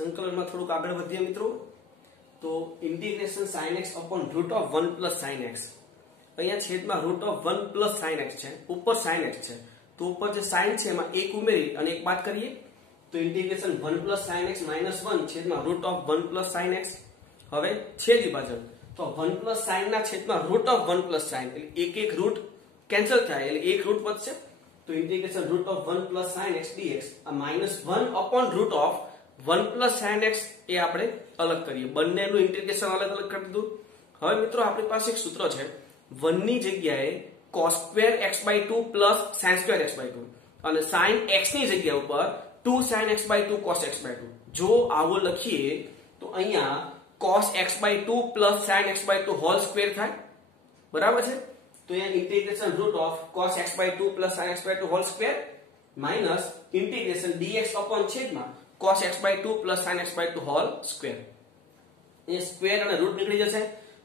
સંકલનમાં થોડુંક આગળ વધીએ મિત્રો. તો integration sin x upon root of 1 plus sin x. અહીંયા છેદમાં root of 1 plus sin x છે, ઉપર sin x છે, તો ઉપર જે sin છે એમાં એક ઉમેરી અને એક બાદ કરીએ તો integration 1 plus sin x minus 1 છેદમાં root of 1 plus sin x. હવે છેદ વિભાજન તો 1 plus sin ના છેદમાં root of 1 plus sin એટલે એક એક રૂટ કેન્સલ થાય એટલે એક રૂટ વધશે. તો integration root of 1 plus sin x dx આ -1 upon root of 1 plus sin x એ આપણે અલગ કરીએ, બંનેનું ઇન્ટિગ્રેશન અલગ અલગ કરી દીધું. હવે મિત્રો આપણી પાસે એક સૂત્ર છે 1 ની જગ્યાએ cos square x/2 plus sin square x/2 અને sin x ની જગ્યા ઉપર 2 sin x/2 cos x/2. જો આવો લખીએ તો અહીંયા cos x/2 plus sin x/2 whole square થાય, બરાબર છે. તો અહીંયા integration root of cos x/2 plus sin x/2 whole square minus integration dx upon છેદમાં cos x/2 plus sin x/2 whole square. એ સ્ક્વેર અને રૂટ નીકળી જશે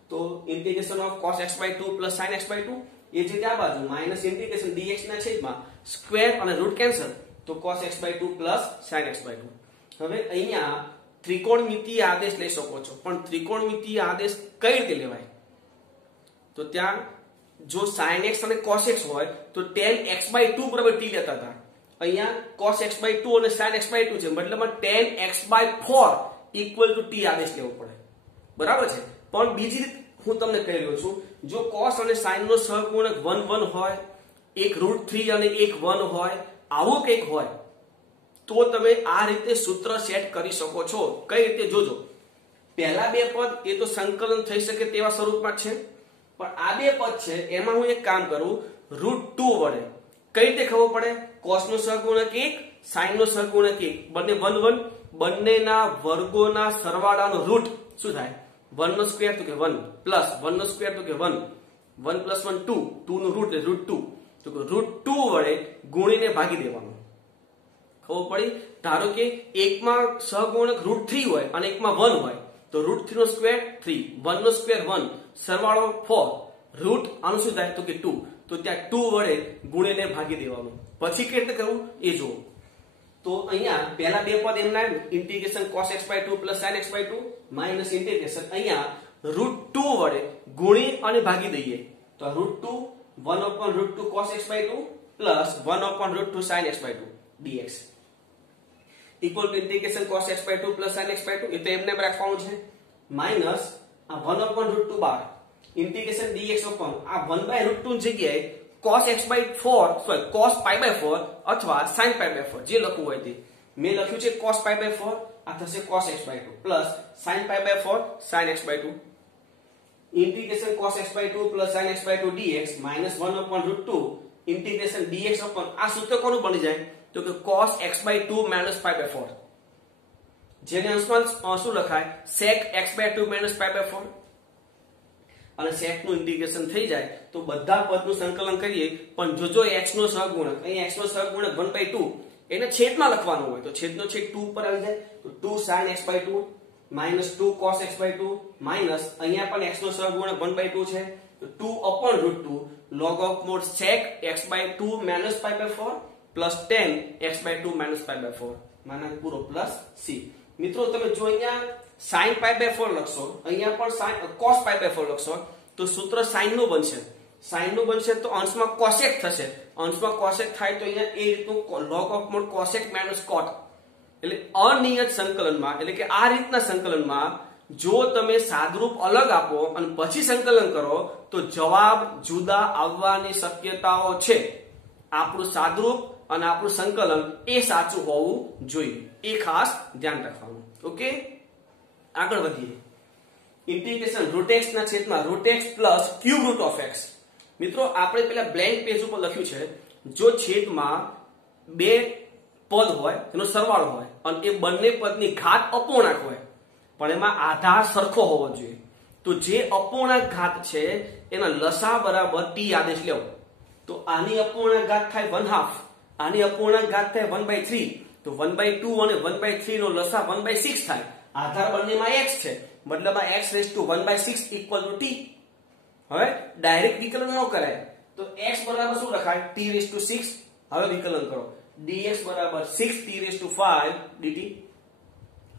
તો integration of cos x/2 plus sin x/2 એ જે ત્યાં બાજુ માઈનસ ઇન્ટિગ્રેશન dx ના છેદમાં સ્ક્વેર અને રૂટ કેન્સલ તો cos x/2 plus sin x/2. હવે અહીંયા ત્રિકોણમિતીય આદેશ લઈ શકો છો, પણ ત્રિકોણમિતીય આદેશ કઈ રીતે લેવાય? તો ત્યાં જો sin x અને cos x હોય તો tan x/2 બરાબર t લેતા હતા. અહીંયા cos x/2 અને sin x/2 છે, મતલબમાં tan x/4 equal to t આદેશ લેવો પડે, બરાબર છે. પણ બીજી રીત હું તમને કહી રહ્યો છું, જો cos અને sin નો સહગુણક 1 1 હોય, એક √3 અને એક 1 હોય, આવું કંઈક હોય તો તમે આ રીતે સૂત્ર સેટ કરી શકો છો. કઈ રીતે જોજો, પહેલા બે પદ એ તો સંકલન થઈ શકે તેવા સ્વરૂપમાં છે, પણ આ બે પદ છે એમાં હું એક કામ કરું √2 વડે. કઈ રીતે ખબર પડે? cos નો સહગુણક 1, sin નો સહગુણક 1, બંને 1 1, બંનેના વર્ગોના સરવાળાનો રૂટ શું થાય? 1 નો સ્ક્વેર તો કે 1 પ્લસ 1 નો સ્ક્વેર તો કે 1, 1 plus 1 2, 2 નું રૂટ એટલે √2, તો કે √2 વડે ગુણીને ભાગી દેવાનું. ખબર પડી? ધારો કે એકમાં સહગુણક √3 હોય અને એકમાં 1 હોય તો √3 નો સ્ક્વેર 3, 1 નો સ્ક્વેર 1, સરવાળો 4, રૂટ આનું શું થાય તો કે 2, તો ત્યાં 2 વડે ગુણીને ભાગી દેવાનું. પછી કેવી રીતે કરવું એ જુઓ. તો અહીંયા પહેલા બે પદ એમના integration cos x/2 plus sin x/2 minus integration અહીંયા √2 વડે ગુણી અને ભાગી દઈએ તો √2 1 upon √2 cos x/2 plus 1 upon √2 sin x/2 dx equal to integration cos x/2 plus sin x/2 એ તો એમને રાખવાનું છે માઈનસ આ 1 upon √2 બાર ઇન્ટિગ્રેશન dx upon આ 1/√2 ની જગ્યાએ cos x/4 sorry cos pi/4 અથવા sin pi/4 જે લખવું હોય તે. મેં લખ્યું છે cos pi/4, આ થશે cos x/2 plus sin pi/4 sin x/2 integration cos x/2 plus sin x/2 dx minus 1 upon √2 integration dx upon આ સૂત્ર કોનું બની જાય તો કે cos x/2 minus pi/4 જેને અંશમાં શું લખાય sec x/2 minus pi/4 અને sec નું ઇન્ટિગ્રેશન થઈ જાય તો બધા પદનું સંકલન કરીએ. પણ જોજો x નો સહગુણક અહીં x નો સહગુણક 1/2 એને છેદમાં લખવાનું હોય તો છેદનો છેદ 2 ઉપર આવી જાય તો 2 sin x/2 minus 2 cos x/2 minus અહીંયા પણ x નો સહગુણક 1/2 છે તો 2 upon √2 log of mod sec x/2 minus pi/4 plus tan x/2 minus pi/4 માના પૂરો પ્લસ c. મિત્રો તમે જો અહીંયા sin pi/4 લખશો, અહીંયા પણ sin cos pi/4 લખશો તો સૂત્ર sin નું બનશે. sin નું બનશે તો અંશમાં cosec થશે, અંશમાં cosec થાય તો અહીંયા એ રીતનું log of mod cosec minus cot એટલે અનિયત સંકલનમાં એટલે કે આ રીતના સંકલનમાં જો તમે સાદરૂપ અલગ આપો અને પછી સંકલન કરો તો જવાબ જુદા આવવાની શક્યતાઓ છે. આપણું સાદરૂપ અને આપણું સંકલન એ સાચું હોવું જોઈએ, એ ખાસ ધ્યાન રાખવાનું. ઓકે, આગળ વધીએ. ઇન્ટિગ્રેશન √x ના છેદમાં √x plus cube root of x. મિત્રો આપણે પેલા બ્લેન્ક પેજ ઉપર લખ્યું છે જો છેદમાં બે પદ હોય તેનો સરવાળો હોય અને એ બંને પદની ઘાત અપૂર્ણાંક હોય પણ એમાં આધાર સરખો હોવો જોઈએ તો જે અપૂર્ણાંક ઘાત છે એના લસા બરાબર t આદેશ લેવો તો આની અપૂર્ણાંક ઘાત થાય 1/2, આની અપૂર્ણાંક ઘાત થાય 1/3 તો 1/2 અને 1/3 નો લસા 1/6 થાય. આધાર બંનેમાં x છે મતલબમાં x raised to 1/6 equal to t. હવે ડાયરેક્ટ વિકલન ન કરાય તો x બરાબર શું લખાય t raised to 6. હવે વિકલન કરો dx બરાબર 6 t raised to 5 dt.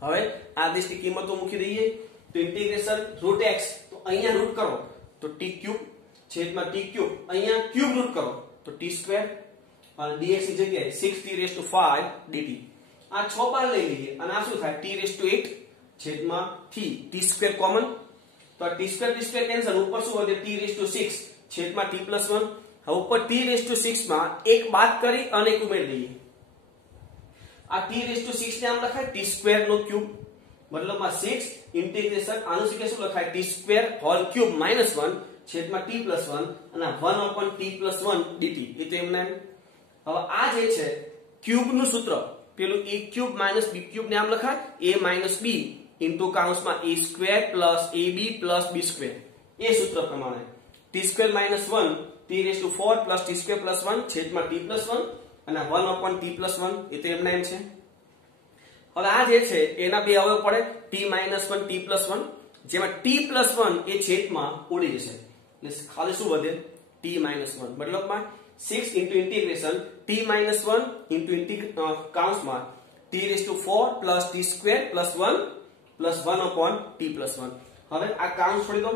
હવે આદેશની કિંમતો મૂકી દઈએ તો ઇન્ટિગ્રેશન રૂટ x તો અહીંયા રૂટ કરો તો t ક્યુબ છેદમાં t ક્યુબ અહીંયા ક્યુબ રૂટ કરો તો t સ્ક્વેર અને dx ની જગ્યાએ 6t5 dt આ 6 બાર લઈ લઈએ અને આ શું થાય t8 છેદમાં t સ્ક્વેર કોમન તો આ t સ્ક્વેર કેન્સલ ઉપર શું વધે t6 છેદમાં t+1 હવે ઉપર t6 માં એક બાદ કરી અને એક ઉમેરી દઈએ આ t6 ને આમ લખાય t સ્ક્વેર નો ક્યુબ મતલબમાં 6 ઇન્ટિગ્રેશન આનું શું લખાય t સ્ક્વેર હોલ ક્યુબ -1 છેદમાં t+1 અને 1/t+1 dt એ તો એમને હવે આ જે છે ક્યુબ નું સૂત્ર પેલું a ક્યુબ - b ક્યુબ ને આમ લખાય a - b ઇન્ટુ કાઉન્સમાં a square + ab + b square એ સૂત્ર પ્રમાણે t square - 1 t4 + t square + 1 છેદમાં t+1 અને 1/t+1 એ તો એમને એમ છે હવે આ જે છે એના બે અવયવ પડે t - 1 t+1 જેમાં t+1 એ છેદમાં ઉડી જશે એટલે ખાલી શું વધે t - 1 મતલબમાં 6 into integration t - 1 into કાઉન્સમાં t4 + t square + 1 + 1/t+1 હવે આ કાઉન્સ છોડી દો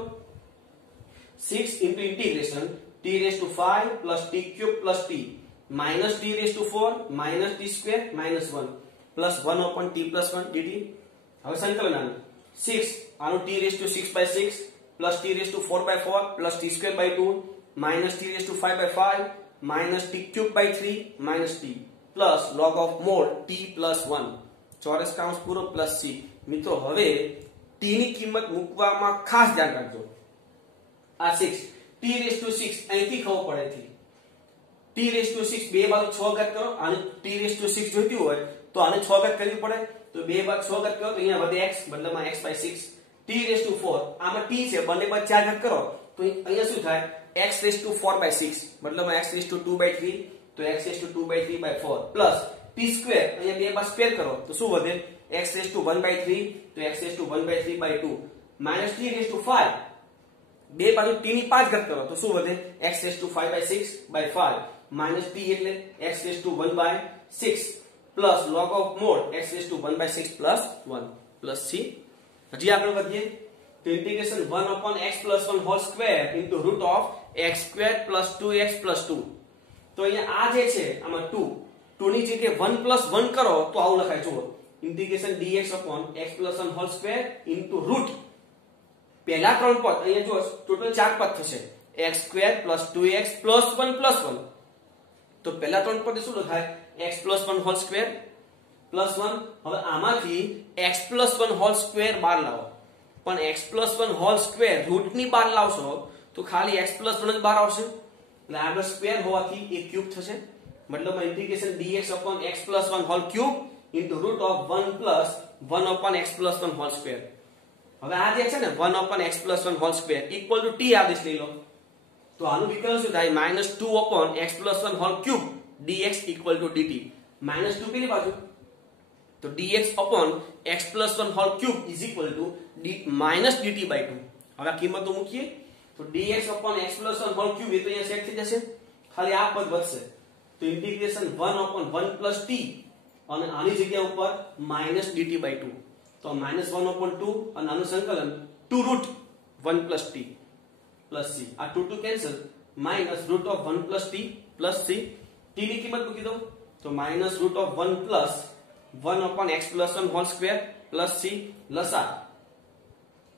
6 into integration t5 + t cube + t minus t4 minus t square minus 1 plus 1/t+1 dt હવે સંકલન આનું 6 આનું t6/6 plus t4/4 plus t square by 2 minus t5/5 minus t cube by 3 minus t plus log of mod t+1 ચોરસ કૌંસ પૂરો plus c મિત્રો હવે t ની કિંમત મૂકવામાં ખાસ ધ્યાન રાખજો આ 6 t6 અહીંથી ખબર પડે t6 બે બાજુ 6 ઘાત કરો અને t6 જોઈતી હોય તો આને 6 ઘાત કરવી પડે તો બે બાજુ 6 ઘાત કરો તો અહીંયા વધે x મતલબમાં x/6 t4 આમાં t છે બંને બાજુ 4 ઘાત કરો તો અહીંયા શું થાય x4/6 મતલબમાં x2/3 તો x2/3/4 પ્લસ t2 અહીંયા બે બાજુ સ્ક્વેર કરો તો શું વધે x1/3 તો x1/3/2 માઈનસ t5 બે બાજુ t ની 5 ઘાત કરો તો શું વધે x5/6/5 minus t એટલે x1/6 plus log of mod x1/6 plus 1 plus c હજી આગળ વધીએ તો integration 1/x+1 whole square into root of x² plus 2x plus 2 તો અહીંયા આ જે છે આમાં 2 ની જગ્યાએ 1 plus 1 કરો તો આવું લખાય જુઓ integration dx/x+1 whole square into root પહેલા ત્રણ પદ અહીંયા જો ટોટલ 4 પદ થશે x² plus 2x plus 1 plus 1 તો પહેલા ત્રણ પદ શું લખાય x+1 whole square plus 1 હવે આમાંથી x+1 whole square બહાર લાવો પણ x+1 whole square રૂટ ની બહાર લાવશો તો ખાલી x+1 જ બહાર આવશે એટલે આગળ સ્ક્વેર હોવાથી એ ક્યુબ થશે મતલબ integration dx/x+1 whole cube into root of 1 plus 1/x+1 whole square હવે આ જે છે ને 1/x+1 whole square equal to t આદેશ લઈ લો તો આનું વિકલન શું થાય -2/x+1 whole cube dx equal to dt -2 પેલી બાજુ તો dx/x+1 whole cube is equal to -dt/2 હવે આ કિંમતો મૂકીએ તો dx/x+1 whole cube એ તો અહીંયા સેટ થઈ જશે ખાલી આ પદ વધશે તો ઇન્ટિગ્રેશન 1/1 plus t અને આની જગ્યા ઉપર -dt/2 તો -1/2 અને આનું સંકલન 2 root 1 plus t plus c આ 2 cancel -√1 plus t plus c t ની કિંમત મૂકી દો તો -√1 plus 1/x+1 whole square plus c લસા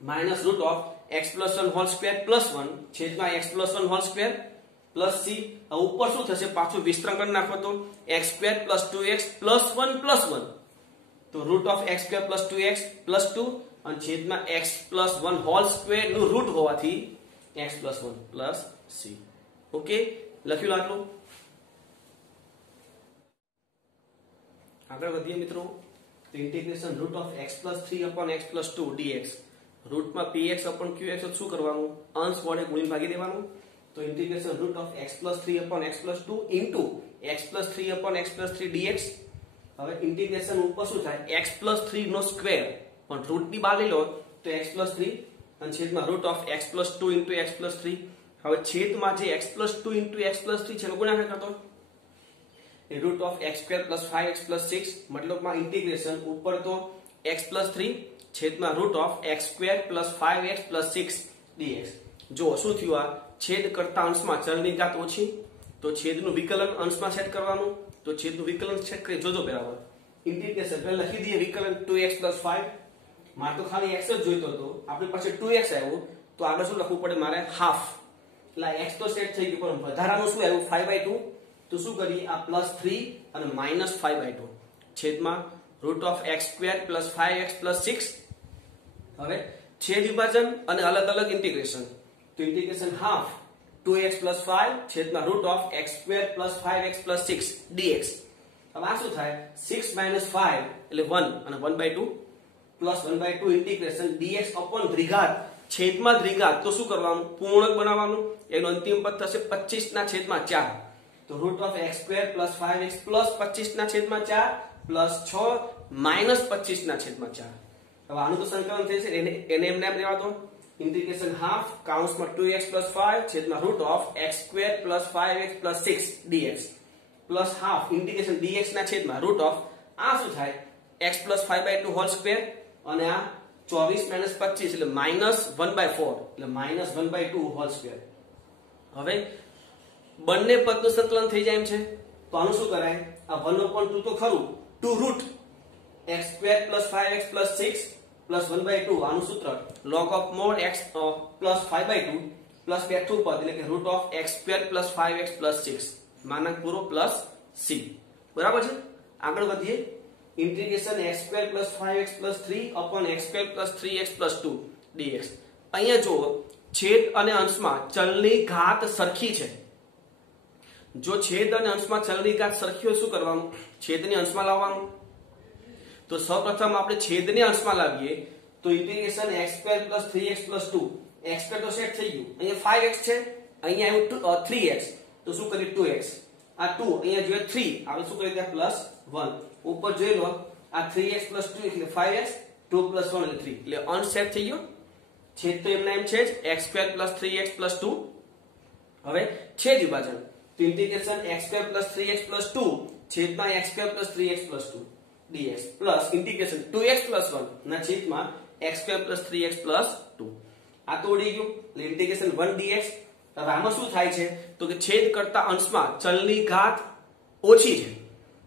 -√x+1 whole square plus 1 છેદમાં x+1 whole square plus c આ ઉપર શું થશે પાછું વિસ્તરણ કરી નાખો તો x² plus 2x plus 1 plus 1 તો √x² plus 2x plus 2 અને છેદમાં x+1 whole square નું રૂટ હોવાથી x+1 plus c ઓકે લખ્યું આટલું આગળ વધીએ મિત્રો તો ઇન્ટિગ્રેશન √x+3/x+2 dx રૂટમાં px/qx શું કરવાનું અંશ વડે ગુણી ભાગી દેવાનું તો integration √x+3/x+2 into x+3/x+3 dx હવે ઇન્ટિગ્રેશન ઉપર શું થાય x+3 નો સ્ક્વેર પણ રૂટ ની બહાર લઈ લો તો x+3 અને છેદમાં √x+2 into x+3 હવે છેદમાં જે x+2 into x+3 છે એનો ગુણાકાર કરતો એ √x² plus 5x plus 6 મતલબમાં ઇન્ટિગ્રેશન ઉપર તો x પ્લસ 3 છેદમાં route of x square plus 5x plus 6 dx. જો શું થયું, આ છેદ કરતા અંશમાં ચલની ઘાત ઓછી, તો છેદનું વિકલન અંશમાં સેટ કરવાનું. તો છેદનું વિકલન સેટ કરી જોજો બરાબર. ઇન્ટિગ્રેશન પહેલા લખી દઈએ વિકલન 2x પ્લસ 5. મારે તો ખાલી x જ જોઈતો હતો, આપણી પાસે 2x આવ્યો, તો આગળ શું લખવું પડે મારે, હાફ. એટલે x તો સેટ થઈ ગયું, પણ વધારાનું શું આવ્યું, 5/2. તો શું કરીએ, આ પ્લસ 3 અને માઇનસ 5/2 છેદમાં route of x square plus 5x plus 6. હવે છેદ વિભાજન અને અલગ અલગ ઇન્ટિગ્રેશન. તો ઇન્ટિગ્રેશન હાફ 2x પ્લસ 5 છેદમાં route of x square plus 5x plus 6 dx. હવે આ શું થાય, 6 માઇનસ 5 એટલે 1 અને 1/2 પ્લસ 1/2 ઇન્ટિગ્રેશન dx અપોન દ્વિઘાત છેદમાં દ્વિઘાત. તો શું કરવાનું, પૂર્ણક બનાવવાનું. એનું અંતિમ પદ થશે 25 ના છેદમાં 4. તો root of x square plus 5x plus 25 ના છેદમાં 4 પ્લસ 6 માઇનસ 25 ના છેદમાં 4. હવે આનું તો સંકલન થશે, એને એમને એમ રહેવા દો. ઇન્ટિગ્રેશન હાફ કાઉન્સમાં 2x પ્લસ 5 છેદમાં route of x square plus 5x plus 6 dx plus half integration dx ના છેદમાં રૂટ ઓફ આ શું થાય, x પ્લસ 5/2 હોલ સ્ક્વેર અને આ 24 માઇનસ 25 એટલે માઇનસ 1/4 એટલે માઇનસ 1/2 હોલ સ્ક્વેર. હવે બંને પદનું સંકલન થઈ જાય એમ છે, તો આનું શું કરાય, આ 1/2 તો ખરું, 2 root x square plus 5x plus 6 plus 1/2 આનું સૂત્ર log of mod x plus 5/2 plus બેઠું પદ એટલે કે root of x square plus 5x plus 6 માનક પૂરો પ્લસ c. બરાબર છે. આગળ વધીએ. Integration x square plus 5x plus 3 upon x square plus 3x plus 2 dx. અહીંયા જુઓ, છેદ અને અંશમાં ચલની ઘાત સરખી છે. જો છેદ અને અંશમાં ચલની ઘાત સરખી હોય શું કરવાનું, છેદને અંશમાં લાવવાનું. તો સૌપ્રથમ આપણે છેદને અંશમાં લાવીએ, તો integration x square plus 3x plus 2. x square તો સેટ થઈ ગયું, અહીંયા 5x છે, અહીંયા આવ્યું 3x, તો શું કરીએ 2x. આ 2 અહીંયા જોઈએ 3, આપણે શું કરીએ ત્યાં પ્લસ 1. ઉપર જોઈ લો, આ 3x પ્લસ 2 એટલે 5x, 2 પ્લસ 1 એટલે 3, એટલે અંશ સેટ થઈ ગયો. છેદ તો એમના એમ છે જ, x square plus 3x plus 2. હવે છેદ વિભાજન. તો integration x square plus 3x plus 2 છેદમાં x square plus 3x plus 2 dx plus integration 2x plus 1 ના છેદમાં x square plus 3x plus 2. આ તો ઉડી ગયું, એટલે ઇન્ટિગ્રેશન 1 dx. હવે આમાં શું થાય છે, તો કે છેદ કરતા અંશમાં ચલની ઘાત ઓછી છે.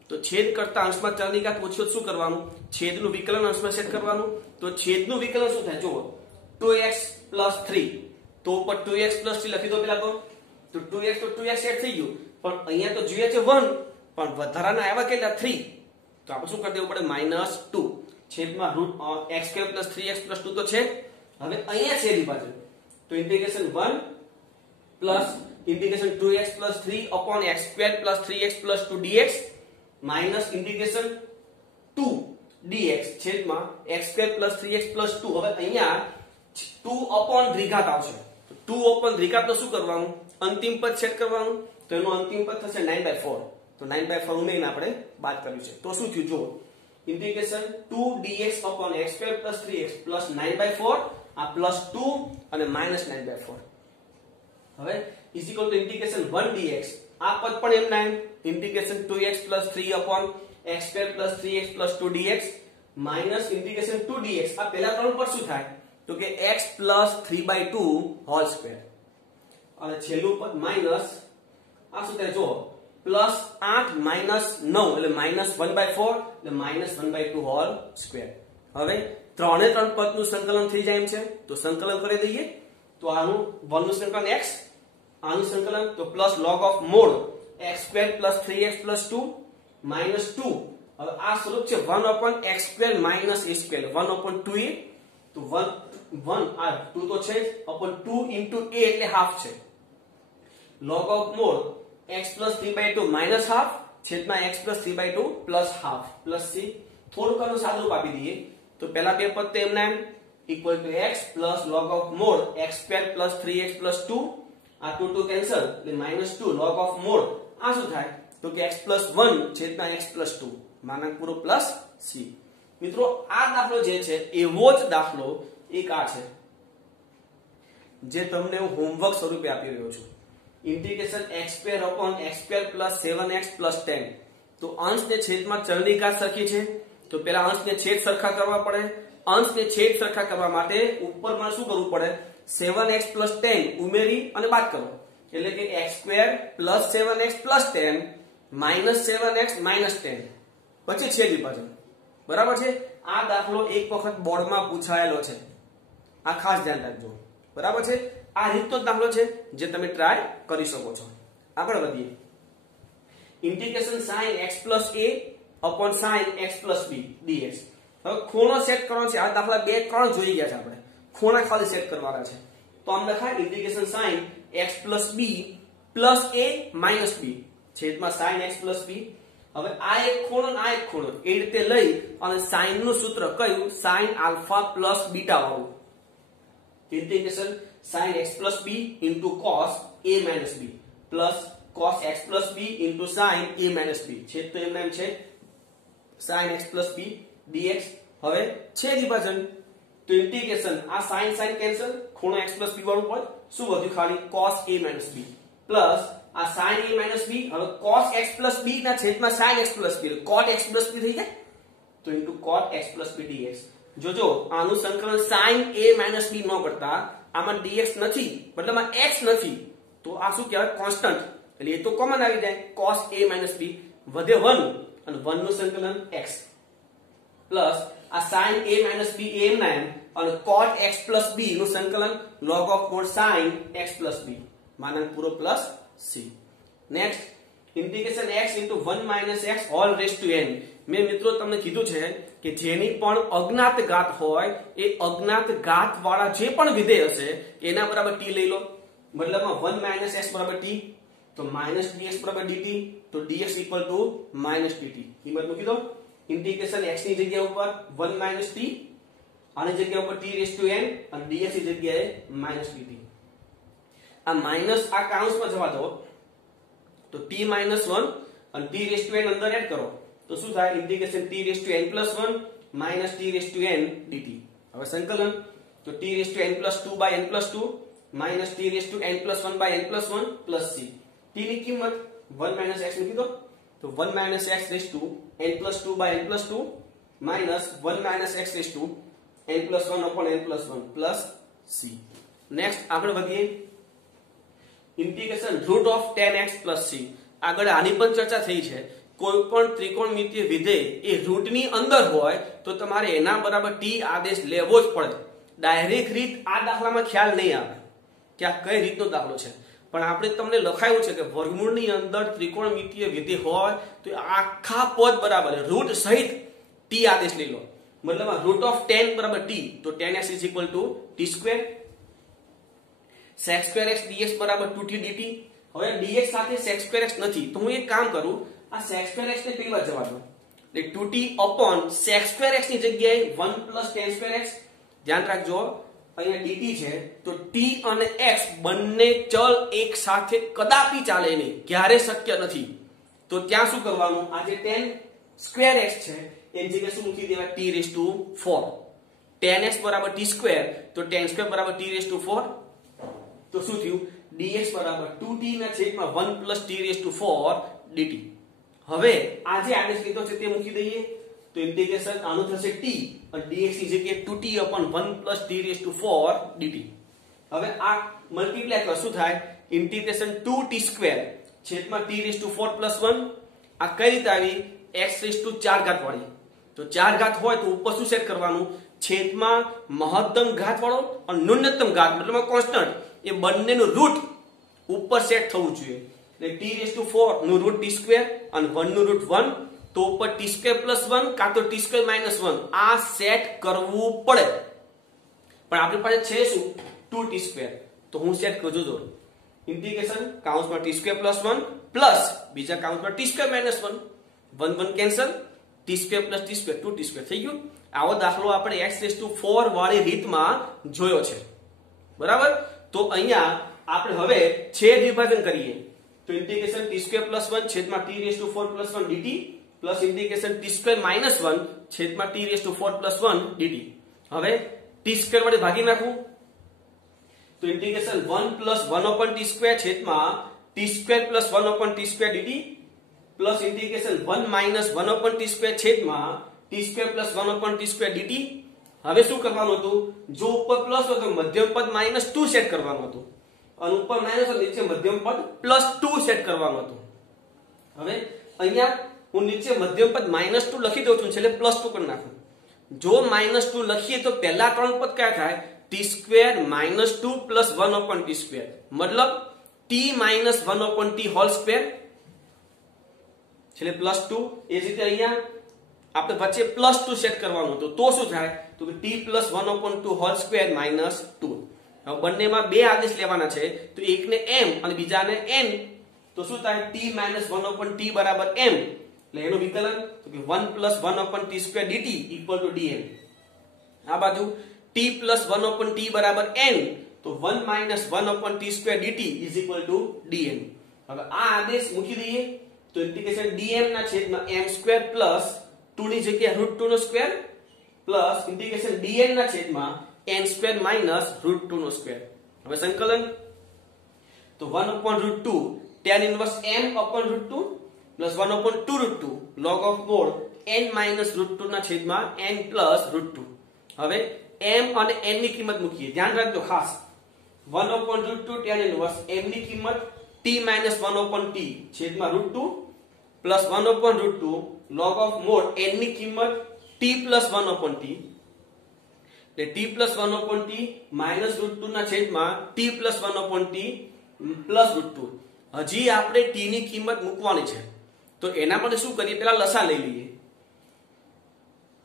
તો છેદ કરતા અંશમાં ચલની ઘાત ઓછી હોય શું કરવાનું, છેદનું વિકલન અંશમાં સેટ કરવાનું. તો છેદનું વિકલન શું થાય, જુઓ 2x પ્લસ 3, તો ઉપર 2x પ્લસ 3 લખી દો પેલા તો 2x તો 2x સેટ થઈ ગયું, પણ અહીંયા તો જોઈએ છે 1, પણ વધારાના આવ્યા કેટલા 3, તો આપણે શું કરી દેવું પડે, -2 છેદમાં root x square plus 3x plus 2 તો છે. હવે અહીંયા છેદ વિભાજન. તો integration 1 plus integration 2x plus 3 upon x square plus 3x plus 2 dx minus integration 2 dx છેદમાં x square plus 3x plus 2. હવે અહીંયા 2 અપોન દ્વિઘાત આવશે, તો 2 અપોન દ્વિઘાત તો શું કરવાનું, અંતિમ પદ સેટ કરવાનું. તો એનું અંતિમ પદ થશે 9/4. તો 9/4 ઉમેરીને આપણે બાદ કર્યું છે. તો શું થયું, જુઓ integration 2 dx upon x square plus 3x plus 9/4, આ પ્લસ 2 અને માઇનસ 9/4. હવે is equal to integration 1 dx, આ પદ પણ એમના એમ integration 2x plus 3 upon x square plus 3x plus 2 dx minus integration 2 dx. આ પહેલા ત્રણ પર શું થાય, તો કે x પ્લસ 3/2 હોલ સ્ક્વેર અને છેલ્લું પદ માઇનસ આ શું થાય, જો પ્લસ 8 માઇનસ 9 એટલે માઇનસ 1/4 એટલે માઇનસ 1/2 હોલ સ્ક્વેર. હવે ત્રણે ત્રણ પદનું સંકલન થઈ જાય એમ છે, તો સંકલન કરી દઈએ. તો આનું 1 નું સંકલન x, આનું સંકલન તો plus log of mod x square plus 3x plus 2 minus 2. હવે આ સ્વરૂપ છે 1 x square minus a square 1/2a. તો 1 આ 2 તો છે અપોન 2 into a એટલે હાફ છે. log of mod x plus 3/2 minus half છેદમાં x plus 3/2 plus half plus c. થોડુંક આનું સાદુરૂપ આપી દઈએ, તો પહેલા બે પદ તો એમના એમ equal to x plus log of mod x square plus 3x plus 2, આ 2 કેન્સલ એટલે -2 log ઓફ મોડ આ શું થાય, તો કે x પ્લસ 1 છેદમાં x પ્લસ 2 માનક પૂરો પ્લસ c. મિત્રો આ દાખલો જે છે એવો જ દાખલો એક આ છે જે તમને હું હોમવર્ક સ્વરૂપે આપી રહ્યો છું. Integration x square upon x square plus 7x plus 10. તો અંશ ને છેદમાં ચલની ઘાત સરખી છે, તો પેલા અંશને છેદ સરખા કરવા પડે. અંશને છેદ સરખા કરવા માટે ઉપરમાં શું કરવું પડે? 7x + 10 ઉમેરી અને બાદ કરો, એટલે કે x² + 7x + 10 - 7x - 10 પછી છેદ વિભાજન. બરાબર છે. આ દાખલો એક વખત બોર્ડમાં પૂછાયેલો છે, આ ખાસ ધ્યાન રાખજો. બરાબર છે. આ રીતનો દાખલો છે જે તમે ટ્રાય કરી શકો છો. આગળ વધીએ. Integration sin x + a / sin x + b dx. હવે ખૂણો સેટ કરવાનો છે. આ દાખલા 2 3 જોઈ ગયા છે આપણે. ખૂણા ખાલી સેટ કરવાના છે. તો આમ લખાય integration sin x + b + a - b છેદમાં sin x + b. હવે આ એક ખૂણો અને આ એક ખૂણો એ રીતે લઈ અને sin નું સૂત્ર કયું? sin α + β વાળું. Integration sin x + b * cos a - b plus cos x + b * sin a - b છેદ તો એમ છે sin x + b dx. હવે છેદ વિભાજન. તો ઇન્ટિગ્રેશન આ sin કેન્સલ, ખૂણો x + b વાળું પદ શું વધ્યું? ખાલી cos a - b પ્લસ આ sin a - b. હવે cos x + b ના છેદમાં sin x + b cot x + b થઈ જાય. તો cot x + b dx. જોજો આનું સંકલન sin a - b ન કરતા આમાં dx નથી, મતલબ x નથી, તો આ શું કહેવાય? કોન્સ્ટન્ટ. એટલે એ તો કોમન આવી જાય. cos a - b વધે 1 અને 1 નું સંકલન x પ્લસ આ sin a - b એમ ના એમ અને cot x + b નું સંકલન log of cos sin x + b માનાંક પૂરો plus c. Next integration x * 1 - x whole raise to n. મેં મિત્રો તમને કીધું છે કે જેની પણ અજ્ઞાત ઘાત હોય એ અજ્ઞાત ઘાત વાળા જે પણ વિધેય હશે એના બરાબર t લઈ લો. મતલબમાં 1 - x = t, તો -dx = dt, તો dx = -dt. કિંમત મૂકી દો. ઇન્ટિગ્રેશન x ની જગ્યા ઉપર 1 - t, આની જગ્યા ઉપર t⁻n અને dx ની જગ્યાએ -dt. આ માઈનસ આ કાઉન્સમાં જવા દો, તો t - 1 અને t⁻n અંદર એડ કરો તો શું થાય? Integration t⁻n + 1 - t⁻n dt. હવે સંકલન તો t⁻n + 2/n + 2 - t⁻n + 1/n + 1 + c. t ની કિંમત 1 - x મૂકી દો, તો 1 - x raised to n + 2/n + 2 minus 1 - x raised to n + 1/n + 1 plus c. Next આગળ વધીએ. Integration √10x + c. આગળ આની પણ ચર્ચા થઈ છે. કોઈ પણ ત્રિકોણમિતિય વિધેય એ રૂટની અંદર હોય તો તમારે એના બરાબર t આદેશ લેવો જ પડે. ડાયરેક્ટ રીત આ દાખલામાં ખ્યાલ નહીં આવે કે આ કઈ રીતનો દાખલો છે, પણ આપણે તમને લખાયું છે કે વર્ગમૂળની અંદર ત્રિકોણમિતિય વિધેય હોય તો આખા પદ બરાબર રૂટ સહિત t આદેશ લઈ લો. મતલબ √10 = t, તો 10x = t². sec²x dx = 2t dt. હવે dx સાથે sec²x નથી તો હું એક કામ કરું, આ sec²x ને પેલી વાર જવા દો, એટલે 2t / sec²x ની જગ્યાએ 1 + tan²x. ધ્યાન રાખજો અહીંયા dt છે તો t અને x બંને ચલ એક સાથે કદાપી ચાલે નહીં, ક્યારે શક્ય નથી. તો ત્યાં શું કરવાનું? આ જે tan²x છે એની જગ્યાએ શું મૂકી દેવાય? t⁻4. tan x = t², તો tan² = t⁻4. તો શું થયું? dx = 2t ના છેદમાં 1 + t⁻4 dt. હવે આ જે આદેશ લીધો છે તે મૂકી દઈએ તો ઇન્ટિગ્રેશન આનું થશે t અને dx ની જગ્યાએ 2t / 1 + t⁻4 dt. હવે આ મલ્ટીપ્લાય કરો શું થાય? ઇન્ટિગ્રેશન 2t² છેદમાં t⁻4 + 1. આ કઈ રીતે આવી? x⁴ વાળી. તો 4 ઘાત હોય તો ઉપર શું સેટ કરવાનું? છેદમાં મહત્તમ ઘાત વાળો અને ન્યૂનતમ ઘાત મતલબ કોન્સ્ટન્ટ એ બંનેનું રૂટ ઉપર સેટ થવું જોઈએ. એટલે t⁻4 નું રૂટ t² અને 1 નું રૂટ 1, તો ઉપર t² + 1 કાં તો t² - 1 આ સેટ કરવું પડે. પણ આપણી પાસે છે શું? 2t². તો હું સેટ કરજો જો ઇન્ટિગ્રેશન કાઉન્સમાં t² + 1 પ્લસ બીજા કાઉન્સમાં t² - 1 1 cancel, t² + t² 2t² થઈ ગયું. આવો દાખલો આપણે x⁴ વાળી રીતમાં જોયો છે. બરાબર? તો અહીંયા આપણે હવે છેદ વિભાજન કરીએ તો ઇન્ટિગ્રેશન t² + 1 છેદમાં t⁻4 + 1 dt plus integration t² - 1 છેદમાં t⁻4 + 1 dt. હવે t² વડે ભાગી નાખું તો ઇન્ટિગ્રેશન 1 + 1/t² છેદમાં t² + 1/t² dt plus integration 1 - 1/t² છેદમાં T square plus 1 upon T square DT. હવે શું કરવાનું હતું, જો ઉપર પ્લસ હોય તો મધ્યમ પદ -2 સેટ કરવાનું હતું અને ઉપર માઈનસ હોય નીચે મધ્યમ પદ +2 સેટ કરવાનું હતું. હવે અહીંયા હું નીચે મધ્યમ પદ -2 લખી દઉં છું, છેલ્લે +2 કરી નાખું. જો -2 લખીએ તો પહેલા ત્રણ પદ કયા થાય, T square -2 plus 1 upon T square, મતલબ T minus 1 upon T whole square, છેલ્લે +2. એ જ રીતે અહીંયા આપણે વચ્ચે +2 સેટ કરવાનું હતું, તો શું થાય, તો કે T plus 1 upon 2 whole square -2. હવે બંનેમાં બે આદેશ લેવાના છે, તો એકને m અને બીજાને n, તો શું થાય, t માઇનસ 1 અપોન t બરાબર m, એટલે એનું વિકલન તો કે 1 plus 1 upon t square dt equal to dm. આ બાજુ t પ્લસ 1 અપોન t બરાબર n, તો 1 minus 1 upon t square dt is equal two dm. હવે આ આદેશ મૂકી દઈએ તો ઇન્ટિગ્રેશન dm ના છેદમાં m સ્ક્વેર પ્લસ 2 ની જગ્યાએ √2 નો સ્ક્વેર પ્લસ ઇન્ટિગ્રેશન dn ના છેદમાં n સ્ક્વેર માઇનસ √2 નો સ્ક્વેર. હવે સંકલન તો 1 upon √2 tan inverse m upon √2 plus 1 upon 2 √2 log of mod n minus √2 ના છેદમાં n plus √2. હવે m અને n ની કિંમત મૂકીએ, ધ્યાન રાખજો ખાસ. 1 upon √2 tan ઇન્વર્સ m ની કિંમત t minus 1 upon t છેદમાં √2 plus 1 upon √2 log of mod n ની કિંમત t plus 1 upon t, એટલે t plus 1 upon t minus √2 ના છેદમાં t plus 1 upon t plus √2. હજી આપણે t ની કિંમત મૂકવાની છે, તો એના માટે શું કરીએ, પહેલા લસા લઈ લઈએ.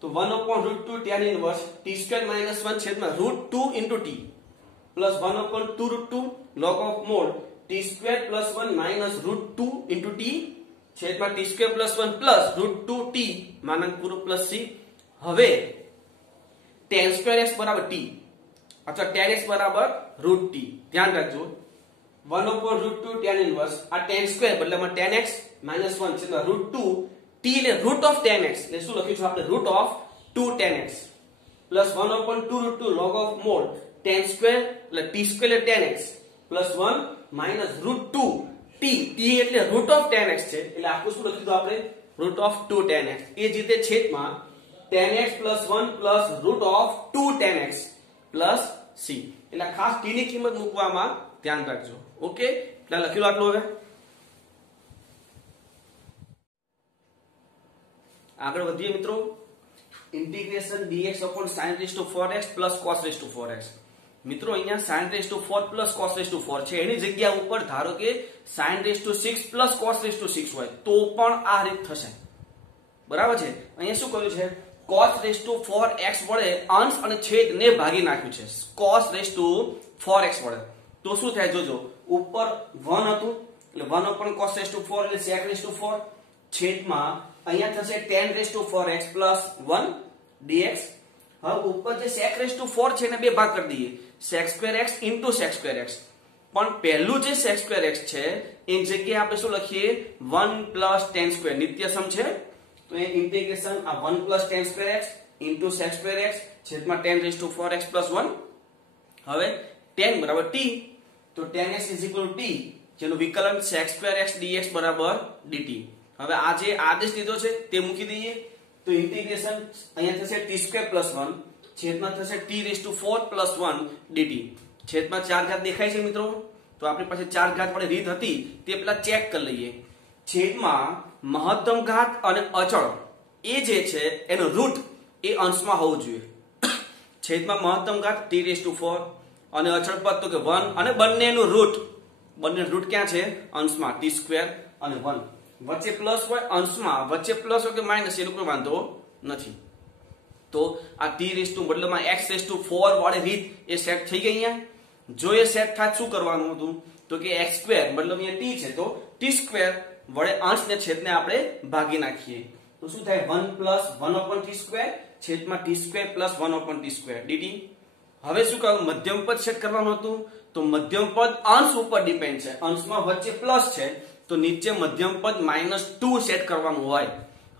તો 1 upon √2 tan inverse t square minus 1 છેદમાં √2 into t plus 1 upon 2 √2 log of mod t square plus 1 minus √2 into t છેદમાં t square plus 1 plus √2t માનાંક પૂરો plus c. હવે tan સ્ક્વેર x બરાબર t અથવા tan x બરાબર √t. ધ્યાન રાખજો 1 upon √2 tan inverse આ tan સ્ક્વેર બદલામાં tan x minus 1 છેદમાં √2 t એટલે root of tan x, એટલે શું લખ્યું છે આપણે, root of 2 tan x plus 1 upon 2 √2 log of mod tan square એટલે t સ્ક્વેર એટલે tan x plus 1 minus √2 t એટલે root of tan x છે, એટલે આખું શું લખ્યું આપણે, root of 2 tan x. એ જ રીતે છેદમાં tan x plus 1 plus root of 2 tan x plus c, એટલે ખાસ t ની કિંમત મૂકવામાં ધ્યાન રાખજો. ઓકે, એટલે લખ્યું આટલું. હવે આગળ વધીએ મિત્રો. Integration dx upon sin raised to 4x plus cos raised to 4x. મિત્રો અહીંયા sin raised to 4 plus cos raised to 4 છે, એની જગ્યા ઉપર ધારો કે sin raised to 6 plus cos raised to 6 હોય તો પણ આ રીત થશે, બરાબર છે. અહીંયા શું કર્યું છે, cos raised to 4x વડે અંશ અને છેદને ભાગી નાખ્યું છે cos raised to 4x વડે. તો શું થાય જોજો, ઉપર 1 હતું એટલે 1 upon cos raised to 4 એટલે sec raised to 4 છેદમાં અહીંયા થશે tan raised to 4x plus 1 dx. હવે ઉપર જે sec raised to 4 છે એને બે ભાગ કરી દઈએ, sec square x into sec square x. પણ પહેલું જે sec square x છે એની જગ્યાએ આપણે શું લખીએ, 1 plus tan square, નિત્યસમ છે તો એ ઇન્ટિગ્રેશન આ 1 plus tan square x into sec square x છેદમાં tan raised to 4x plus 1. હવે tan બરાબર t, તો tan x is equal to t જેનું વિકલન sec square x dx બરાબર dt. હવે આ જે આદેશ લીધો છે તે મૂકી દઈએ, તો ઇન્ટિગ્રેશન અહીંયા થશે t સ્ક્વેર પ્લસ 1 છેદમાં થશે t raise to 4 plus 1 dt છેદમાં 4 ઘાત દેખાય છે મિત્રો, તો આપણી પાસે 4 ઘાત વાળી રીત હતી તે પેલા ચેક કરી લઈએ. છેદમાં મહત્તમ ઘાત અને અચળ એ જે છે એનો રૂટ એ અંશમાં હોવું જોઈએ. છેદમાં મહત્તમ ઘાત t રેઝ ટુ 4 અને અચળ પદ તો કે 1 અને બંનેનું રૂટ ક્યાં છે, અંશમાં t સ્ક્વેર અને 1. વચ્ચે પ્લસ હોય અંશમાં, વચ્ચે પ્લસ હોય કે માઈનસ એનો કોઈ વાંધો નથી. તો આ t રેઝ ટુ બદલામાં x રેઝ ટુ 4 વાળી રીત એ સેટ થઈ ગઈ. અહીંયા જો એ સેટ થાય શું કરવાનું હતું, તો કે x સ્ક્વેર મતલબ અહીંયા t છે તો t સ્ક્વેર વડે અંશ ને છેદને આપણે ભાગી નાખીએ તો શું થાય, 1 plus 1 upon t સ્ક્વેર છેદમાં t square plus 1 upon t square dt. હવે શું કરવાનું, મધ્યમ પદ સેટ કરવાનું હતું, તો મધ્યમ પદ અંશ ઉપર ડિપેન્ડ છે, અંશમાં વચ્ચે પ્લસ છે તો નીચે મધ્યમ પદ -2 સેટ કરવાનું હોય.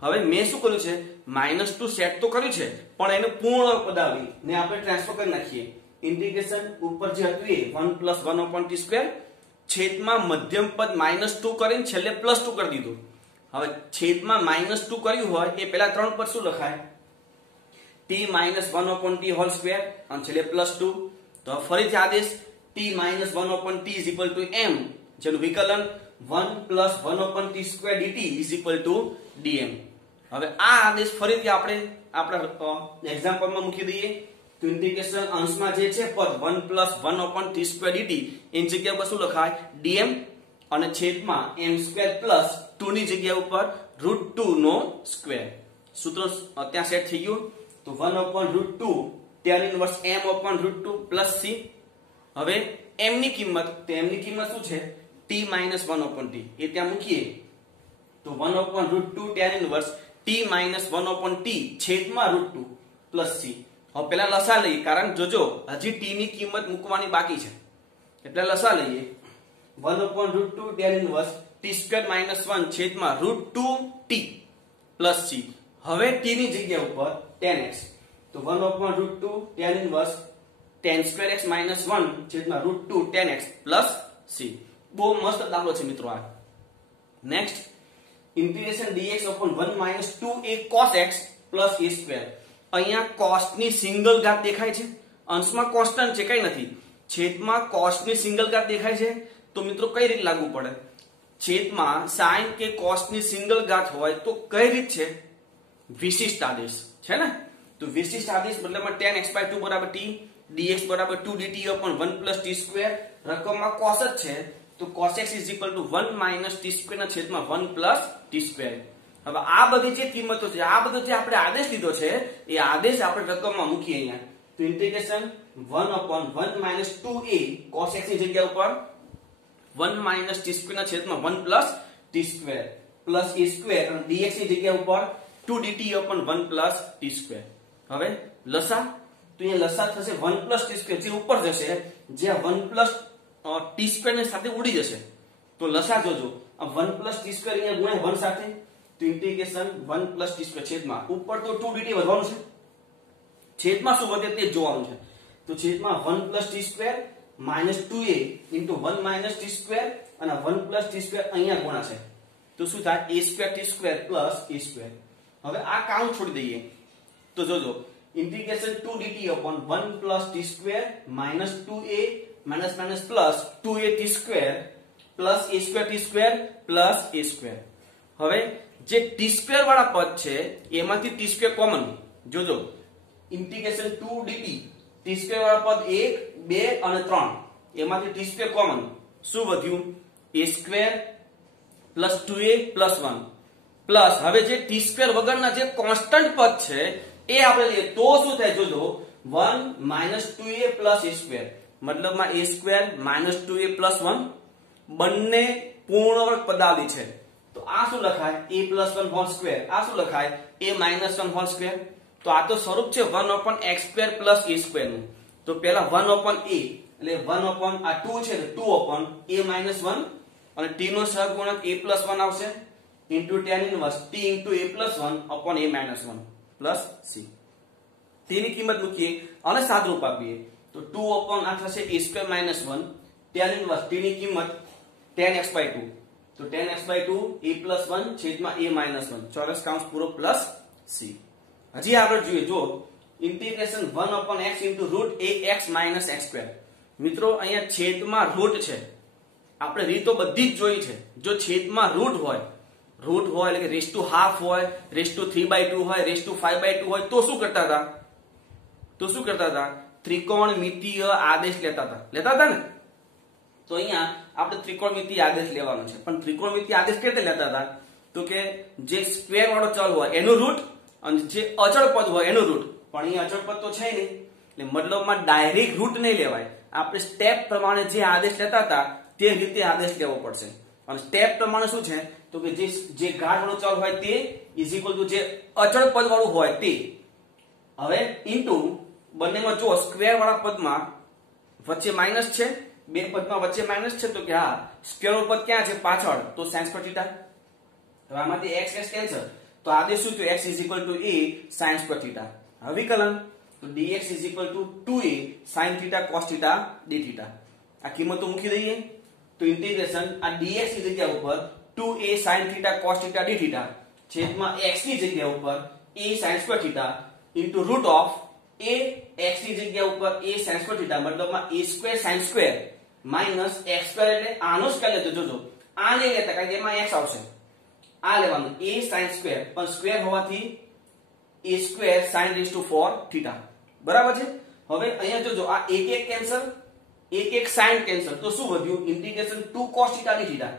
હવે મેં શું કર્યું છે, -2 સેટ તો કર્યું છે પણ એને પૂર્ણ પદાવલી ને આપણે ટ્રાન્સફર કરી નાખીએ. ઇન્ટિગ્રેશન ઉપર જે હતું એ 1 plus 1 upon t સ્ક્વેર છેદમાં મધ્યમ પદ -2 કરીને છેલ્લે +2 કરી દીધું. હવે છેદમાં -2 કર્યું હોય એ પહેલા ત્રણ પદ શું લખાય, t minus 1 upon t whole square અને છેલ્લે +2. તો ફરીથી આદેશ t minus 1 upon t is equal two m, જેનું વિકલન 1 plus 1 upon t square dt is equal two dm. હવે આ આદેશ ફરીથી આપણે આપણા એક્ઝામ્પલમાં મૂકી દઈએ. તો ઇન્ટિગ્રેશન અંશમાં જે છે પદ 1 plus 1 upon t square dt એની જગ્યા પર શું લખાય dm, અને છેદમાં m સ્ક્વેર પ્લસ 2 ની જગ્યા ઉપર √2 નો સ્ક્વેર. સૂત્ર ત્યાં સેટ થઈ ગયું. તો 1 upon √2 tan inverse m upon √2 plus c. હવે m ની કિંમત, તો m ની કિંમત શું છે t minus 1 upon t, એ ત્યાં મૂકીએ. તો 1 upon √2 tan inverse t minus 1 upon t છેદમાં √2 પ્લસ c. હવે પહેલા લસા લઈએ, કારણ જોજો હજી t ની કિંમત મૂકવાની બાકી છે, એટલે લસા લઈએ. 1 upon √2 tan inverse t square minus 1 છેદમાં √2t પ્લસ c. હવે t ની જગ્યા ઉપર tan x. તો 1 upon √2 tan inverse tan square x minus 1 છેદમાં √2 tan x પ્લસ c. બહુ મસ્ત દાખલો છે મિત્રો આ. Next, integration dx upon 1 minus 2a cos x plus a square. અહીંયા cos ની સિંગલ ઘાત દેખાય છે, અંશમાં કોન્સ્ટન્ટ છે, કઈ નથી. છેદમાં cos ની સિંગલ ઘાત દેખાય છે, તો મિત્રો કઈ રીત લાગુ પડે? છેદમાં sin કે cos ની સિંગલ ઘાત હોય તો કઈ રીત છે? વિશિષ્ટ આદેશ છે ને. તો વિશિષ્ટ આદેશ મતલબમાં tan x/2 બરાબર t, dx બરાબર 2 dt upon 1 plus t square. રકમમાં cos જ છે, તો cos x is equal to 1 minus t square ના છેદમાં 1 plus t square. હવે આ બધી જે કિંમતો છે, આ બધો જે આપણે આદેશ લીધો છે, એ આદેશ આપણે રકમમાં મૂકીએ અહીંયા. તો integration 1 upon 1 minus 2a cos x ની જગ્યા ઉપર 1 minus t square ના છેદમાં 1 plus t square plus a square, અને dx ની જગ્યા ઉપર 2 dt upon 1 plus t square. હવે લસા, તો અહીંયા લસા થશે 1 plus t square, જે ઉપર જશે, જે 1 plus t square ની સાથે ઉડી જશે. તો લસા જોજો, આ 1 plus t square અહીંયા ગુણ્યા 1 સાથે, તો ઇન્ટિગ્રેશન 1 plus t square છેદમાં ઉપર તો 2 dt વધવાનું છે, છેદમાં શું વધે તે જોવાનું છે. તો છેદમાં 1 plus t square minus 2a into 1 minus t square, અને 1 plus t square અહીંયા ગુણાશે, તો શું થાય? a square t square plus a square. હવે આ કાઉન્ટ છોડી દઈએ. તો જોજો, integration 2 dt upon 1 plus t square minus 2a minus minus plus 2a t square plus a square t square plus a square. હવે જે t square વાળા પદ છે એમાંથી t square કોમન. જોજો, ઇન્ટિગ્રેશન 2 dt t square વાળા પદ 1 2 અને 3, એમાંથી t square કોમન. શું વધ્યું? a square plus 2a plus 1 plus હવે જે t square વગરના જે કોન્સ્ટન્ટ પદ છે એ આપણે લઈએ, તો શું થાય? જોજો, 1 minus 2a plus a square, મતલબમાં a square minus 2a plus 1 બંને પૂર્ણ વર્ગ પદાવલી છે. તો આ શું લખાય? a plus 1 whole square. આ શું લખાય? a minus 1 whole square. તો આ તો સ્વરૂપ છે 1 upon x square plus a square નું. તો પહેલા 1 upon a, એટલે 1 upon આ 2 છે, 2 upon a minus 1, અને t નો સહગુણક a plus 1 આવશે, into tan inverse t into a plus 1 upon a minus 1 plus c. t ની કિંમત મૂકીએ અને સાદરૂપ આપીએ, તો 2 upon આ થશે a square minus 1, tan inverse t ની કિંમત tan x/2, તો tan x/2 a plus 1 છેદમાં a minus 1, ચોરસ કૌંસ પૂરો પ્લસ c. હજી આગળ જોઈએ, જો integration 1 upon x into root ax minus x square. મિત્રો અહીંયા છેદમાં રૂટ છે, આપણે રીતો બધી જ જોઈ છે. જો છેદમાં રૂટ હોય એટલે કે રેસ ટુ હાફ હોય, રેસ ટુ 3/2 હોય, રેસ ટુ 5/2 હોય, તો શું કરતા હતા? ત્રિકોણમિતીય આદેશ લેતા હતા ને. તો અહીંયા આપણે ત્રિકોણમિતીય આદેશ લેવાનો છે. પણ ત્રિકોણમિતીય આદેશ કેવી રીતે લેતા હતા? તો કે જે સ્ક્વેર વાળો ચલ હોય એનું રૂટ, અને જે અચળ પદ હોય એનું રૂટ. પણ અહીંયા અચળ પદ તો છે નહીં, એટલે મતલબમાં ડાયરેક્ટ રૂટ નહીં લેવાય. આપણે સ્ટેપ પ્રમાણે જે આદેશ લેતા હતા તે રીતે આદેશ લેવો પડશે. અને સ્ટેપ પ્રમાણે શું છે? તો કે જે ઘાત વાળું ચલ હોય તે ઇઝ ઇક્વલ ટુ જે અચળ પદ વાળું હોય તે. હવે ઇન્ટુ બંનેમાં જો સ્ક્વેર વાળા પદમાં વચ્ચે માઇનસ છે, બે પદમાં વચ્ચે માઇનસ છે, તો કે હા સ્ક્વેર વાળું પદ ક્યાં છે? પાછળ, તો sin square theta. હવે આમાંથી x કેન્સલ, તો આદેશ શું થયો? x is equal to a sin square theta. હવે વિકલન, તો dx is equal to 2a sin theta cos theta d theta. આ કિંમતો મૂકી દઈએ, તો ઇન્ટિગ્રેશન આ dx ની જગ્યા ઉપર 2a sin theta cos theta d theta છેદમાં x ની જગ્યા ઉપર a sin square theta into root of A x ની જગ્યા ઉપર a sin સ્ક્વેર થીટા મતલબમાં a square sin square minus x square એટલે આનો સ્ક્વેર લેજો જોજો આ નહીં લેતા કારણ કે એમાં x આવશે આ લેવાનું a sin સ્ક્વેર પણ સ્ક્વેર હોવાથી a square sin raise to 4 theta બરાબર છે હવે અહીંયા જોજો આ એક એક કેન્સલ એક એક sin કેન્સલ તો શું વધ્યું integration 2 cos theta d theta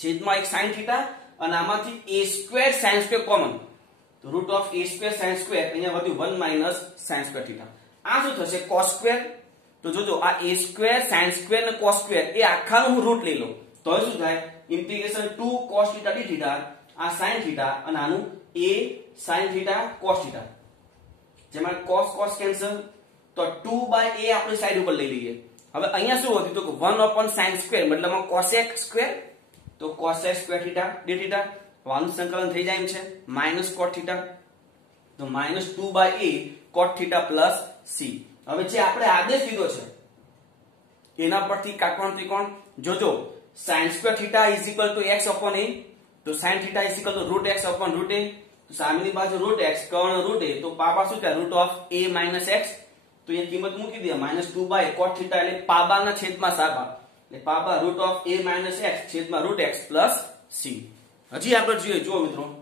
છેદમાં એક sin થીટા અને આમાંથી a square sin square common તો root of a square sin square અહીંયા વધ્યું 1 માઈનસ sin સ્ક્વેર થીટા આ શું થશે cos સ્ક્વેર તો જોજો આ a સ્ક્વેર sin સ્ક્વેર અને cos સ્ક્વેર એ આખાનો હું રૂટ લઈ લઉં તો શું થાય integration 2 cos theta d theta આ sin થીટા અને આનું a sin theta cos theta જેમાં cos cos કેન્સલ તો 2 a આપણે સાઈડ ઉપર લઈ લઈએ હવે અહીંયા શું વધ્યું તો કે 1 sin સ્ક્વેર મતલબમાં cosec સ્ક્વેર તો cosec square theta d theta આનું સંકલન થઈ જાય એમ છે માઈનસ cot થીટા તો minus 2 a cot theta plus c હવે જે આપણે આદેશ લીધો છે એના પરથી કાટકોણ ત્રિકોણ જોજો sin square theta x a તો sin થીટા √x √a તો સામેની બાજુ √x કર્ણ √a તો પાપા શું થાય √a - x તો એ કિંમત મૂકી દે -2 cot થીટા એટલે પાબાના છેદમાં સાબા એટલે પાબા √a - x છેદમાં √x + c હજી આગળ જોઈએ જો મિત્રો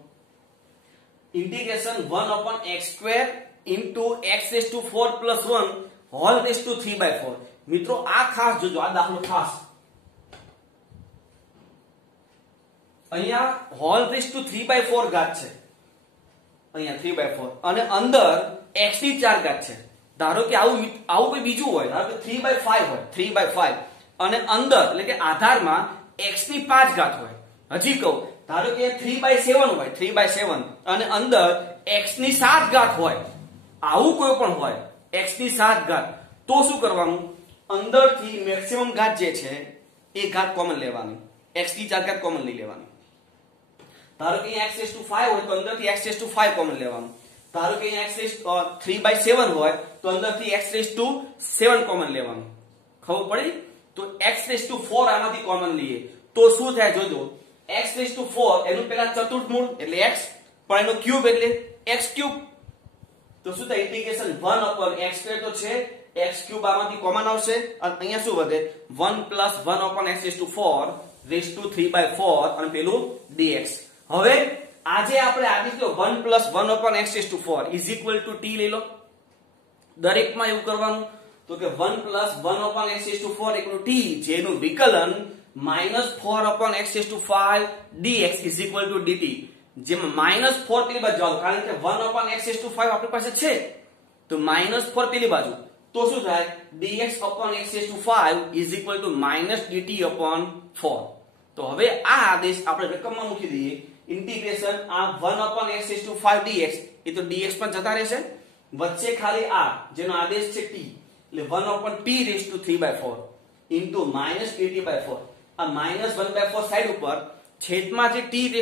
integration 1/x² * x⁴ + 1 hall raise two 3/4 મિત્રો આ ખાસ જોજો આ દાખલો ખાસ અહીંયા હોલ રેઝ ટુ 3/4 ઘાત છે અહીંયા 3/4 અને અંદર x ની 4 ઘાત છે ધારો કે આવું કોઈ બીજું હોય ધારો કે 3/5 હોય 3/5 અને અંદર એટલે કે આધારમાં x ની 5 ઘાત હોય હજી કહું ધારો કે 3/7 હોય 3/7 અને અંદર x ની 7 ઘાત હોય આવું કોઈ પણ હોય x ની 7 ઘાત તો શું કરવાનું અંદરથી મેક્સિમમ ઘાત જે છે એ ઘાત કોમન લેવાની x ની 4 ઘાત કોમન લઈ લેવાની ધારો કે x⁵ હોય તો અંદરથી x⁵ કોમન લેવાનું ધારો કે x3/7 હોય તો અંદરથી x⁵ કોમન લેવાનું ખબર પડી તો x⁴ આમાંથી કોમન લઈએ તો શું થાય જોજો x⁴ એનું પહેલા ચતુર્થ મૂળ એટલે x પણ એનો ક્યુબ એટલે x³ તો શું થાય ઇન્ટિગ્રેશન 1/x² તો છે x³ આમાંથી કોમન આવશે અને અહીંયા શું વધે 1 + 1/x⁴ રેઝ ટુ 3/4 અને પેલું dx હવે આજે આપણે આદેશ લો 1 + 1/x⁴ = t લઈ લો દરેકમાં એવું કરવાનું તો કે 1 + 1/x⁴ = t જેનું વિકલન -4/x⁵ dx = dt જેમાં -4 પેલી બાજુ જાવ કારણ કે 1/x⁵ આપણી પાસે છે તો -4 પેલી બાજુ તો શું થાય dx/x⁵ = -dt/4 તો હવે આ આદેશ આપણે રકમમાં મૂકી દઈએ ઇન્ટિગ્રેશન આ 1/x⁵ dx એ તો dx પર જતા રહેશે વચ્ચે ખાલી આ જેનો આદેશ છે t એટલે 1/t⁴ into -dt/4 આ -1/4 સાઈડ ઉપર છેદમાં જે t⁴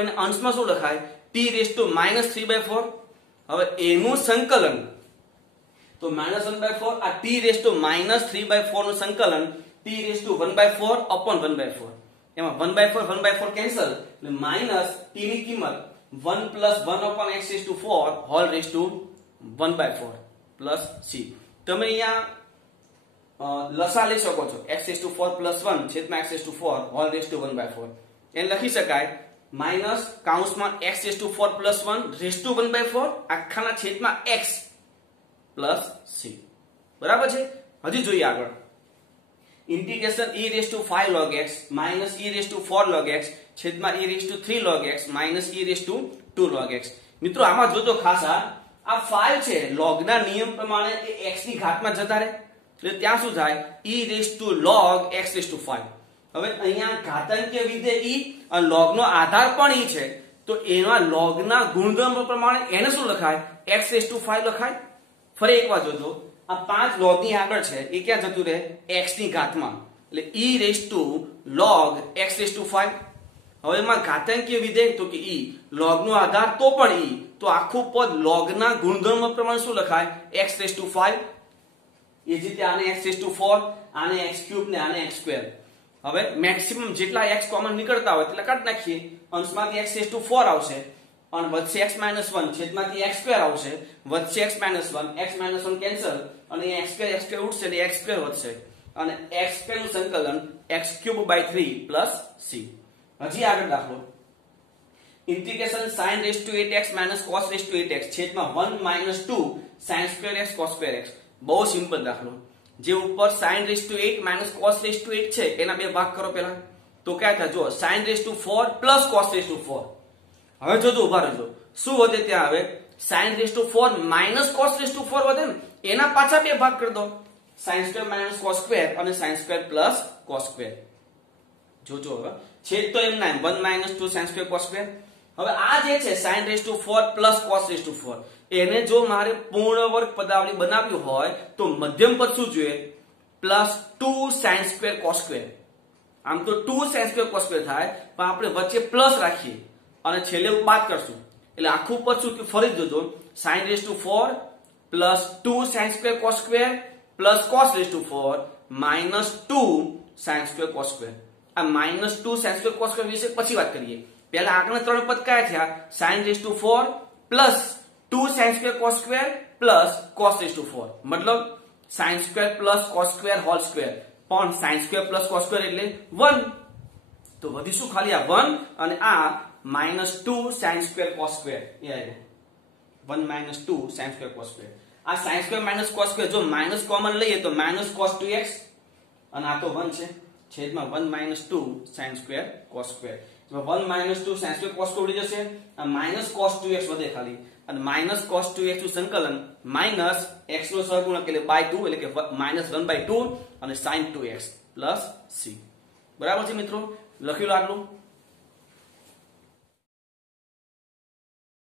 એને અંશમાં શું લખાય t⁻³ હવે એનું સંકલન તો -1/4 આ t⁻³ નું સંકલન t⁴ એમાં 1/4 કેન્સલ એટલે માઈનસ t ની કિંમત 1 + 1/x⁴ whole raise to 1/4 plus c તમે અહીંયા લસા લઈ શકો છો x⁴ + 1 છેદમાં x⁴ હોલ રેઝ ટુ 1/4 એને લખી શકાય માઈનસ કૌંસમાં x⁴ + 1 રેઝ ટુ 1/4 આખાના છેદમાં x પ્લસ c બરાબર છે હજી જોઈએ આગળ integration e⁵ log x e⁴ log x છેદમાં e⁵ log x e⁵ log x મિત્રો આમાં જોજો ખાસ આ 5 છે log ના નિયમ પ્રમાણે એ x ની ઘાતમાં જતા રહે એટલે ત્યાં શું થાય e⁵ log x⁵ હવે અહીંયા ઘાતાંકીય વિધેય e અને log નો આધાર પણ e છે તો એના log ના ગુણધર્મ પ્રમાણે એને શું લખાય x⁵ લખાય ફરી એકવાર જોજો આ 5 log ની આગળ છે એ ક્યાં જતું રહે x ની ઘાતમાં એટલે e⁵ x⁵ હવે એમાં ઘાતાંકીય વિધેય તો કે e log નો આધાર તો પણ e તો આખું પદ log ના ગુણધર્મ પ્રમાણે શું લખાય x⁵ એ જ રીતે આને x⁴ આને x³ ને આને x². હવે મેક્સિમમ જેટલા x કોમન નીકળતા હોય એટલે કાઢી નાખીએ અંશમાંથી x⁴ આવશે અને વચ્ચે x - 1 છેદમાંથી x² આવશે, વચ્ચે x - 1 કેન્સલ અને અહીંયા x² ઉઠશે એટલે x² વધશે અને x² નું સંકલન x³/3 c. હજી આગળ દાખલો ઇન્ટિગ્રેશન sin8x cos8x છેદમાં 1 - 2 sin2x cos2x. બહુ સિમ્પલ દાખલો. જે ઉપર sin8 cos8 છે એના બે ભાગ કરો પહેલા તો ક્યાં થાય જો sin4 cos4. હવે જોજો ઉભા રહેજો શું વધે ત્યાં હવે sin4 cos4 વધે ને એના પાછા બે ભાગ કરી દો sin2 cos2 અને sin2 cos2. જોજો હવે છેદ તો એમ ના 1 - 2 sin2 cos2. હવે આ જે છે sin4 cos4 એને જો મારે પૂર્ણ વર્ગ પદાવલી બનાવ્યું હોય તો મધ્યમ પદ શું જોઈએ +2 sin2 cos2. આમ તો 2 sin2 cos2 થાય પણ આપણે વચ્ચે પ્લસ રાખીએ અને છેલ્લે બાદ કરશું એટલે આખું પદ શું કે ફરી જોજો sin4 +2 sin2 cos2 cos4 -2 sin2 cos2. આ -2 sin2 cos2 વિશે પછી વાત કરીએ. પહેલા આગળના ત્રણ પદ કયા થયા sin4 +2 sin2 cos2 cos4 મતલબ sin2 cos2 હોલ સ્ક્વેર પણ sin2 cos2 એટલે 1 તો વધી શું ખાલી આ 1 અને આ -2 sin2 cos2 એ 1 - 2 sin2 cos2. આ sin2 cos2 જો માઈનસ કોમન લઈએ તો -cos 2x અને આ તો 1 છે છેદમાં 1 - 2 sin2 cos2. 1 - 2 sin2 cos2 ઉડી જશે આ -cos 2x વધે ખાલી અને -cos 2x નું સંકલન -x નો સહગુણક એટલે /2 એટલે કે -1/2 અને sin 2x c. બરાબર છે મિત્રો લખ્યું આગળ